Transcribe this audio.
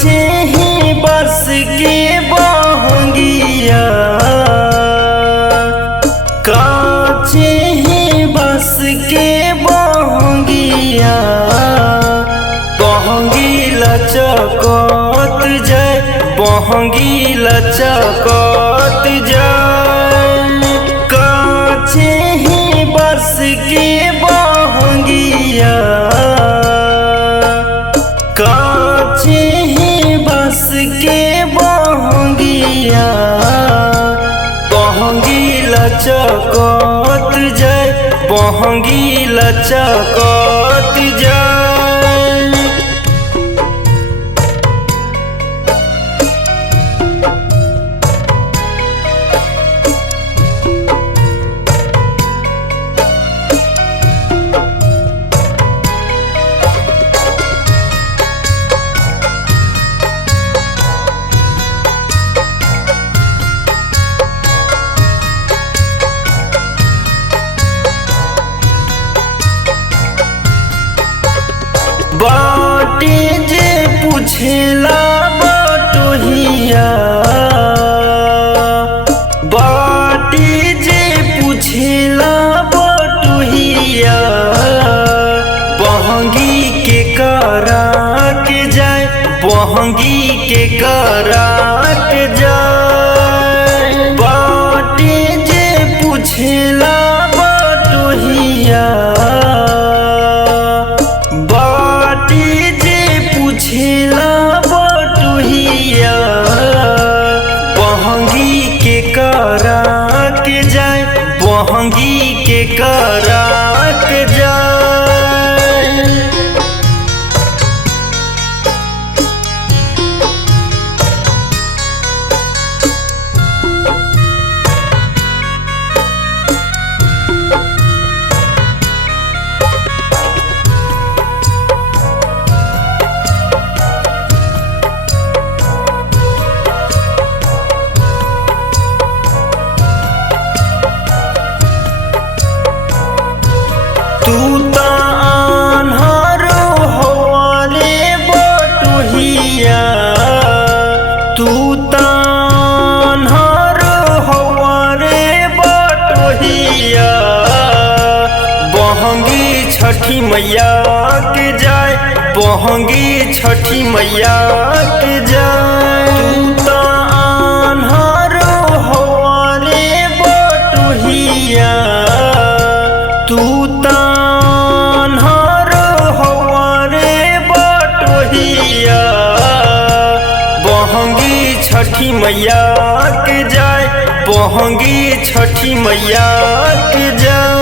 काछे ही बस के बहंगिया, काछे ही बस के बहंगिया, बहंगी लचकत जाए, बहंगी लचकत जाए। काछे ही बस के बहंगिया, काछे ही बस के बहंगिया, बहंगी लचकत जाए, बहंगी लचकत जाए। बाटे जे पूछेला बटोहिया, बाटे जे पूछेला बटोहिया, बहंगी के करा के जाए, बहंगी के करा के जाए। बाटे जे पूछेला बटोहिया, पूछेला बटोहिया, बहंगी के करा के जाए, बहंगी के करा के जाए। तू ता आन्हर हवा रे बटोहिया, तू ता आन्हर हवा रे बटोहिया, बहंगी छठी मैया के जाए, बहंगी छठी मैया के जाए। तू ता आन्हर हवा रे बटोहिया, तू ता आन्हर हवा रे बटोहिया, बहंगी छठी मैया के जाए, बहंगी छठी मैया के जाए।